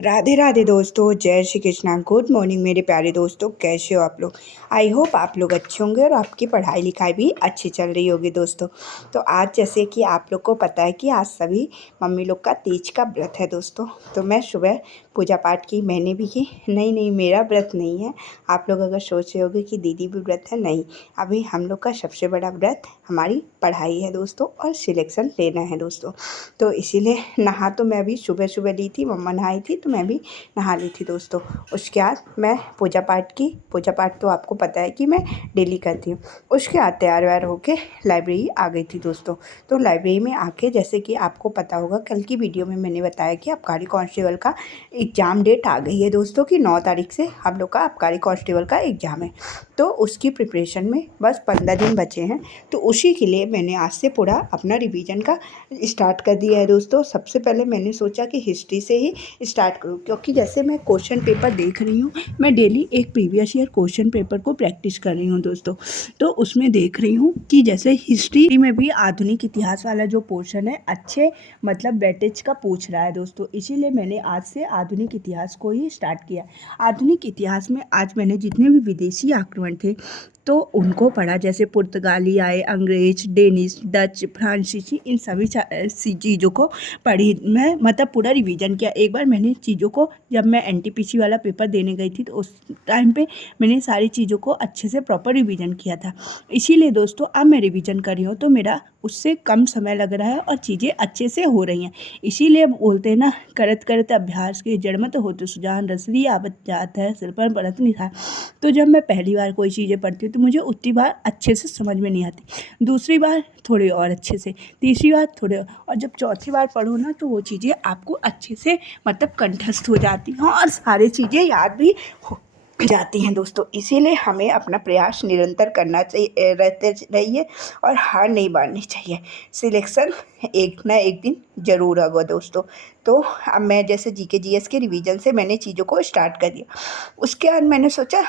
राधे राधे दोस्तों, जय Shri Krishna. Good morning मेरे प्यारे दोस्तों, कैसे हो आप लोग। आई होप आप लोग अच्छे होंगे और आपकी पढ़ाई लिखाई भी अच्छी चल रही होगी दोस्तों। तो आज जैसे कि आप लोग को पता है कि आज सभी मम्मी लोग का तीज का व्रत है दोस्तों। तो मैं सुबह पूजा पाठ की, मैंने भी की। नहीं नहीं, मेरा व्रत नहीं है। आप लोग अगर सोच रहे होगे कि दीदी भी व्रत है, नहीं। अभी हम लोग का सबसे बड़ा व्रत हमारी पढ़ाई है दोस्तों, और सिलेक्शन लेना है दोस्तों। तो इसीलिए नहा तो मैं भी सुबह सुबह ली थी, मम्मा नहाई थी तो मैं भी नहा ली थी दोस्तों। उसके बाद मैं पूजा पाठ की। पूजा पाठ तो आपको पता है कि मैं डेली करती हूँ। उसके बाद तैयार व्यार होके लाइब्रेरी आ गई थी दोस्तों। तो लाइब्रेरी में आके, जैसे कि आपको पता होगा, कल की वीडियो में मैंने बताया कि आबकारी कांस्टेबल का एग्ज़ाम डेट आ गई है दोस्तों, कि 9 तारीख से हम लोग का आबकारी कांस्टेबल का एग्ज़ाम है। तो उसकी प्रिपरेशन में बस 15 दिन बचे हैं। तो उसी के लिए मैंने आज से पूरा अपना रिवीजन का स्टार्ट कर दिया है दोस्तों। सबसे पहले मैंने सोचा कि हिस्ट्री से ही स्टार्ट करूं, क्योंकि जैसे मैं क्वेश्चन पेपर देख रही हूं, मैं डेली एक प्रीवियस ईयर क्वेश्चन पेपर को प्रैक्टिस कर रही हूं दोस्तों। तो उसमें देख रही हूं कि जैसे हिस्ट्री में भी आधुनिक इतिहास वाला जो पोर्शन है, अच्छे मतलब वेटेज का पूछ रहा है दोस्तों। इसीलिए मैंने आज से आधुनिक इतिहास को ही स्टार्ट किया। आधुनिक इतिहास में आज मैंने जितने भी विदेशी आक्रमण थे तो उनको पढ़ा, जैसे पुर्तगाली आए, अंग्रेज, डेनिश, डच, फ्रांसीसी, इन सभी चीज़ों को पढ़ी मैं, मतलब पूरा रिवीजन किया। एक बार मैंने चीज़ों को, जब मैं एनटीपीसी वाला पेपर देने गई थी तो उस टाइम पे मैंने सारी चीज़ों को अच्छे से प्रॉपर रिवीजन किया था। इसीलिए दोस्तों अब मैं रिवीजन कर रही हूँ तो मेरा उससे कम समय लग रहा है और चीज़ें अच्छे से हो रही हैं। इसीलिए बोलते हैं ना, करत करत अभ्यास के जड़ मत होत सुजान, रसरी आवत जात है सिर पर बरत निधार। तो जब मैं पहली बार कोई चीज़ें पढ़ती हूँ तो मुझे उतनी बार अच्छे से समझ में नहीं आती, दूसरी बार थोड़ी और अच्छे से, तीसरी बार थोड़े और जब चौथी बार पढ़ो ना तो वो चीज़ें आपको अच्छे से मतलब कंठस्थ हो जाती हैं और सारी चीज़ें याद भी हो जाती हैं दोस्तों। इसीलिए हमें अपना प्रयास निरंतर करना चाहिए, रहते रहिए और हार नहीं माननी चाहिए। सिलेक्शन एक ना एक दिन ज़रूर होगा दोस्तों। तो अब मैं जैसे जीके जीएस के रिवीजन से मैंने चीज़ों को स्टार्ट कर दिया। उसके बाद मैंने सोचा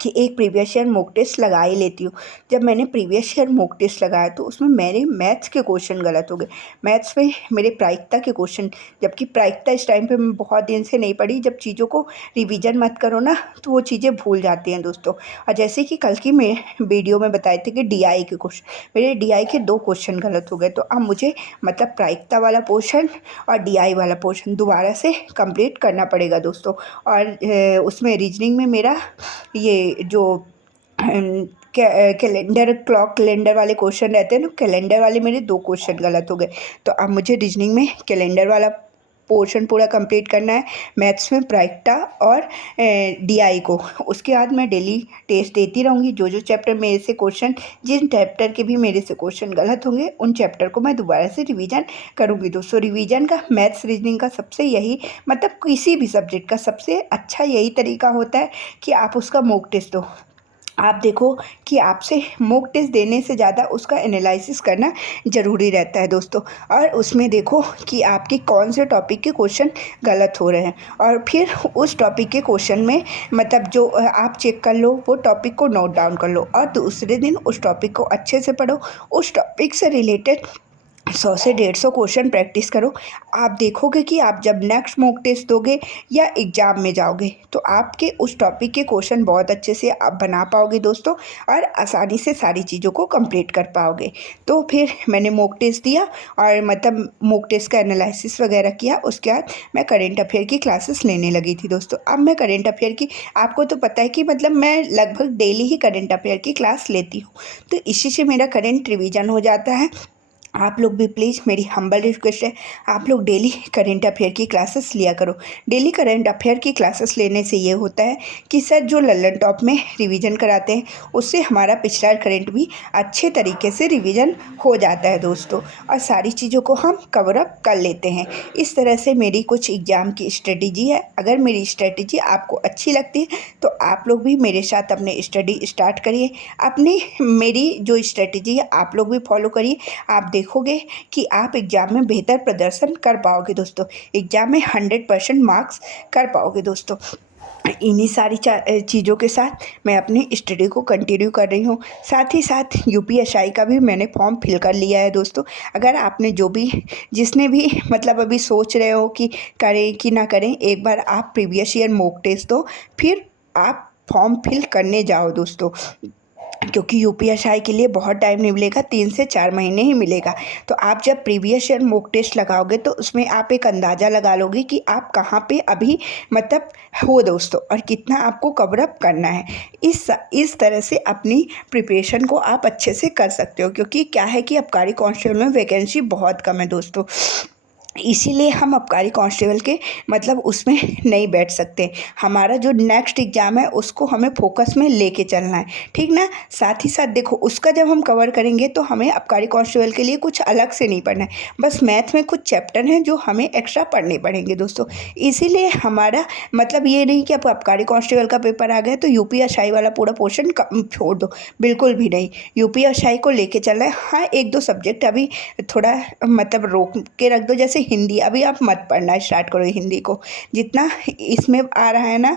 कि एक प्रीवियस ईयर मॉक टेस्ट लगा ही लेती हूँ। जब मैंने प्रीवियस ईयर मॉक टेस्ट लगाया तो उसमें मेरे मैथ्स के क्वेश्चन गलत हो गए। मैथ्स में मेरे प्रायिकता के क्वेश्चन, जबकि प्रायिकता इस टाइम पे मैं बहुत दिन से नहीं पढ़ी। जब चीज़ों को रिवीजन मत करो ना तो वो चीज़ें भूल जाती हैं दोस्तों। और जैसे कि कल की मैं वीडियो में बताए थे कि डीआई के क्वेश्चन, मेरे डीआई के 2 क्वेश्चन गलत हो गए। तो अब मुझे मतलब प्रायिकता वाला पोर्शन और डीआई वाला पोर्शन दोबारा से कंप्लीट करना पड़ेगा दोस्तों। और उसमें रीजनिंग में मेरा ये जो कैलेंडर, क्लॉक कैलेंडर वाले क्वेश्चन रहते हैं ना, कैलेंडर वाले मेरे 2 क्वेश्चन गलत हो गए। तो अब मुझे रीजनिंग में कैलेंडर वाला पोर्शन पूरा कंप्लीट करना है, मैथ्स में प्रायिकता और डीआई को। उसके बाद मैं डेली टेस्ट देती रहूँगी। जो जो चैप्टर मेरे से क्वेश्चन, जिन चैप्टर के भी मेरे से क्वेश्चन गलत होंगे उन चैप्टर को मैं दोबारा से रिवीजन करूँगी दोस्तों। रिवीजन का, मैथ्स रीजनिंग का सबसे यही मतलब किसी भी सब्जेक्ट का सबसे अच्छा यही तरीका होता है कि आप उसका मॉक टेस्ट दो। आप देखो कि आपसे मॉक टेस्ट देने से ज़्यादा उसका एनालिसिस करना ज़रूरी रहता है दोस्तों। और उसमें देखो कि आपके कौन से टॉपिक के क्वेश्चन गलत हो रहे हैं, और फिर उस टॉपिक के क्वेश्चन में मतलब जो आप चेक कर लो, वो टॉपिक को नोट डाउन कर लो और दूसरे दिन उस टॉपिक को अच्छे से पढ़ो। उस टॉपिक से रिलेटेड 100 से 150 क्वेश्चन प्रैक्टिस करो। आप देखोगे कि आप जब नेक्स्ट मॉक टेस्ट दोगे या एग्ज़ाम में जाओगे तो आपके उस टॉपिक के क्वेश्चन बहुत अच्छे से आप बना पाओगे दोस्तों, और आसानी से सारी चीज़ों को कंप्लीट कर पाओगे। तो फिर मैंने मॉक टेस्ट दिया और मतलब मॉक टेस्ट का एनालिसिस वगैरह किया। उसके बाद मैं करेंट अफेयर की क्लासेस लेने लगी थी दोस्तों। अब मैं करेंट अफेयर की, आपको तो पता है कि मतलब मैं लगभग डेली ही करेंट अफेयर की क्लास लेती हूँ, तो इसी से मेरा करेंट रिवीजन हो जाता है। आप लोग भी प्लीज़, मेरी हम्बल रिक्वेस्ट है, आप लोग डेली करेंट अफेयर की क्लासेस लिया करो। डेली करेंट अफेयर की क्लासेस लेने से ये होता है कि सर जो लल्लन टॉप में रिवीजन कराते हैं उससे हमारा पिछला करेंट भी अच्छे तरीके से रिवीजन हो जाता है दोस्तों, और सारी चीज़ों को हम कवर अप कर लेते हैं। इस तरह से मेरी कुछ एग्ज़ाम की स्ट्रेटेजी है। अगर मेरी स्ट्रेटेजी आपको अच्छी लगती है तो आप लोग भी मेरे साथ अपने स्टडी स्टार्ट करिए। अपनी मेरी जो स्ट्रेटेजी है आप लोग भी फॉलो करिए। आप देखोगे कि आप एग्ज़ाम में बेहतर प्रदर्शन कर पाओगे दोस्तों। एग्ज़ाम में 100% मार्क्स कर पाओगे दोस्तों। इन्हीं सारी चीज़ों के साथ मैं अपनी स्टडी को कंटिन्यू कर रही हूँ। साथ ही साथ यूपीएसआई का भी मैंने फॉर्म फिल कर लिया है दोस्तों। अगर आपने जिसने भी मतलब अभी सोच रहे हो कि करें कि ना करें, एक बार आप प्रीवियस ईयर मॉक टेस्ट दो, फिर आप फॉर्म फिल करने जाओ दोस्तों, क्योंकि यूपीएसआई के लिए बहुत टाइम नहीं मिलेगा, 3 से 4 महीने ही मिलेगा। तो आप जब प्रीवियस ईयर मॉक टेस्ट लगाओगे तो उसमें आप एक अंदाज़ा लगा लोगे कि आप कहाँ पे अभी मतलब हो दोस्तों, और कितना आपको कवर अप करना है। इस तरह से अपनी प्रिपरेशन को आप अच्छे से कर सकते हो, क्योंकि क्या है कि आबकारी कांस्टेबल में वैकेंसी बहुत कम है दोस्तों। इसीलिए हम आबकारी कांस्टेबल के मतलब उसमें नहीं बैठ सकते। हमारा जो नेक्स्ट एग्ज़ाम है उसको हमें फोकस में लेके चलना है, ठीक ना। साथ ही साथ देखो, उसका जब हम कवर करेंगे तो हमें आबकारी कांस्टेबल के लिए कुछ अलग से नहीं पढ़ना है, बस मैथ में कुछ चैप्टर हैं जो हमें एक्स्ट्रा पढ़ने पड़ेंगे दोस्तों। इसीलिए हमारा मतलब ये नहीं कि अब आबकारी कांस्टेबल का पेपर आ गया तो यूपीएसआई वाला पूरा पोर्शन छोड़ दो, बिल्कुल भी नहीं। यूपीएसआई को लेके चलना है। हाँ, 1-2 सब्जेक्ट अभी थोड़ा मतलब रोक के रख दो, जैसे हिंदी। अभी आप मत पढ़ना स्टार्ट करो हिंदी को, जितना इसमें आ रहा है ना,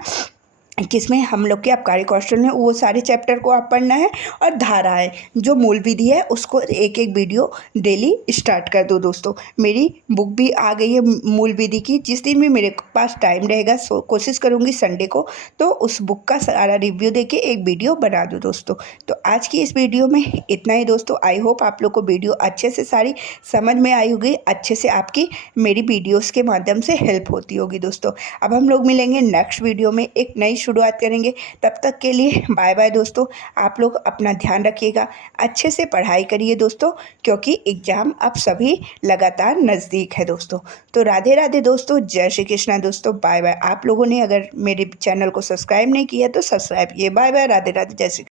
किसमें हम लोग के आबकारी कांस्टेबल में, वो सारे चैप्टर को आप पढ़ना है। और धाराएं, जो मूल विधि है उसको एक एक वीडियो डेली स्टार्ट कर दो दोस्तों। मेरी बुक भी आ गई है मूल विधि की। जिस दिन भी मेरे पास टाइम रहेगा कोशिश करूँगी संडे को तो उस बुक का सारा रिव्यू देके एक वीडियो बना दूँ दोस्तों। तो आज की इस वीडियो में इतना ही दोस्तों। आई होप आप लोग को वीडियो अच्छे से सारी समझ में आई होगी, अच्छे से आपकी मेरी वीडियोस के माध्यम से हेल्प होती होगी दोस्तों। अब हम लोग मिलेंगे नेक्स्ट वीडियो में, एक नई शुरुआत करेंगे। तब तक के लिए बाय बाय दोस्तों। आप लोग अपना ध्यान रखिएगा, अच्छे से पढ़ाई करिए दोस्तों, क्योंकि एग्ज़ाम अब सभी लगातार नज़दीक है दोस्तों। तो राधे राधे दोस्तों, जय श्री कृष्णा दोस्तों, बाय बाय। आप लोगों ने अगर मेरे चैनल को सब्सक्राइब नहीं किया तो सब्सक्राइब किए। बाय बाय, राधे राधे, जय श्री